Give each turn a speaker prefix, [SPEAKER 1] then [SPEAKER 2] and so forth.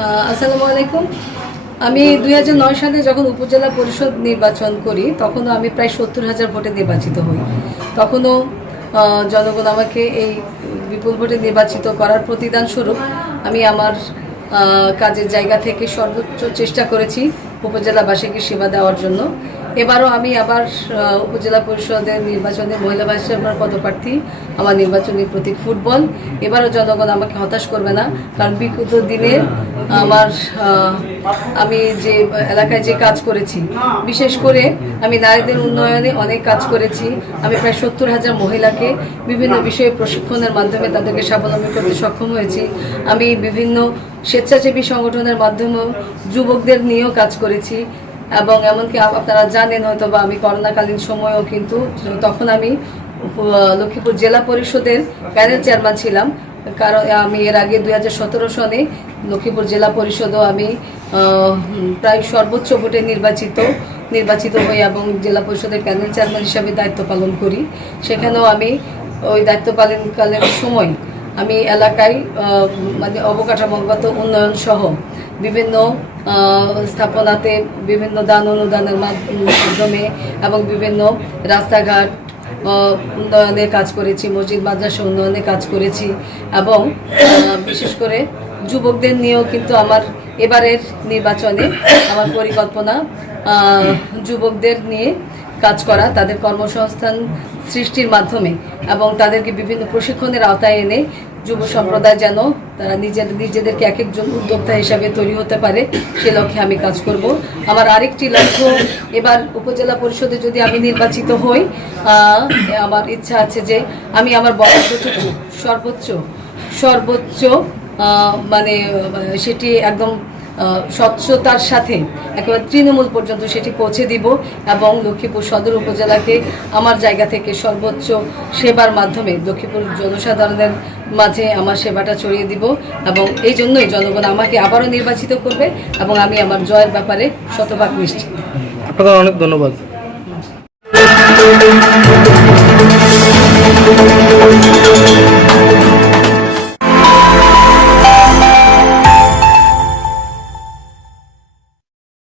[SPEAKER 1] আসসালামু আলাইকুম। আমি দুই হাজার নয় সালে যখন উপজেলা পরিষদ নির্বাচন করি, তখনও আমি প্রায় সত্তর হাজার ভোটে নির্বাচিত হই। তখনও জনগণ আমাকে এই বিপুল ভোটে নির্বাচিত করার প্রতিদান স্বরূপ আমি আমার কাজের জায়গা থেকে সর্বোচ্চ চেষ্টা করেছি উপজেলাবাসীকে সেবা দেওয়ার জন্য। এবারও আমি আবার উপজেলা পরিষদের নির্বাচনে মহিলা ভাইস চেয়ারম্যান পদপ্রার্থী আমার নির্বাচনী প্রতীক ফুটবল। এবারও জনগণ আমাকে হতাশ করবে না, কারণ বিগত দিনে আমার আমি যে এলাকায় যে কাজ করেছি, বিশেষ করে আমি নারীদের উন্নয়নে অনেক কাজ করেছি, আমি প্রায় সত্তর হাজার মহিলাকে বিভিন্ন বিষয়ে প্রশিক্ষণের মাধ্যমে তাদেরকে স্বাবলম্বী করতে সক্ষম হয়েছি। আমি বিভিন্ন স্বেচ্ছাসেবী সংগঠনের মাধ্যমেও যুবকদের নিয়েও কাজ করেছি এবং এমনকি আপনারা জানেন হয়তো বা আমি করোনাকালীন সময়েও কিন্তু তখন আমি লক্ষ্মীপুর জেলা পরিষদের প্যানেল চেয়ারম্যান ছিলাম। কারণ আমি এর আগে দুই হাজার সতেরো সনে লক্ষ্মীপুর জেলা পরিষদও আমি প্রায় সর্বোচ্চ ভোটে নির্বাচিত নির্বাচিত হই এবং জেলা পরিষদের প্যানেল চেয়ারম্যান হিসাবে দায়িত্ব পালন করি। সেখানেও আমি ওই দায়িত্ব পালনকালের সময় আমি এলাকায় মানে অবকাঠামোগত উন্নয়ন সহ বিভিন্ন স্থাপনাতে বিভিন্ন দান অনুদানের মাধ্যমে এবং বিভিন্ন রাস্তাঘাট উন্নয়নে কাজ করেছি, মসজিদ, মাদ্রাসা উন্নয়নের কাজ করেছি এবং বিশেষ করে যুবকদের নিয়েও কিন্তু আমার এবারের নির্বাচনে আমার পরিকল্পনা যুবকদের নিয়ে কাজ করা, তাদের কর্মসংস্থান সৃষ্টির মাধ্যমে এবং তাদেরকে বিভিন্ন প্রশিক্ষণের আওতায় এনে যুব সম্প্রদায় যেন তারা নিজের, নিজেদেরকে এক একজন উদ্যোক্তা হিসাবে তৈরি হতে পারে, সে লক্ষ্যে আমি কাজ করব। আমার আরেকটি লক্ষ্য, এবার উপজেলা পরিষদে যদি আমি নির্বাচিত হই আমার ইচ্ছা আছে যে আমি আমার বরাদ্দটুকু সর্বোচ্চ সর্বোচ্চ মানে সেটি একদম স্বচ্ছতার সাথে একেবারে তৃণমূল পর্যন্ত সেটি পৌঁছে দিব এবং লক্ষ্মীপুর সদর উপজেলাকে আমার জায়গা থেকে সর্বোচ্চ সেবার মাধ্যমে লক্ষ্মীপুর জনসাধারণের মাঝে আমার সেবাটা ছড়িয়ে দিব এবং এই জন্যই জনগণ আমাকে আবারও নির্বাচিত করবে এবং আমি আমার জয়ের ব্যাপারে শতভাগ নিশ্চিত।
[SPEAKER 2] আপনাকে অনেক ধন্যবাদ।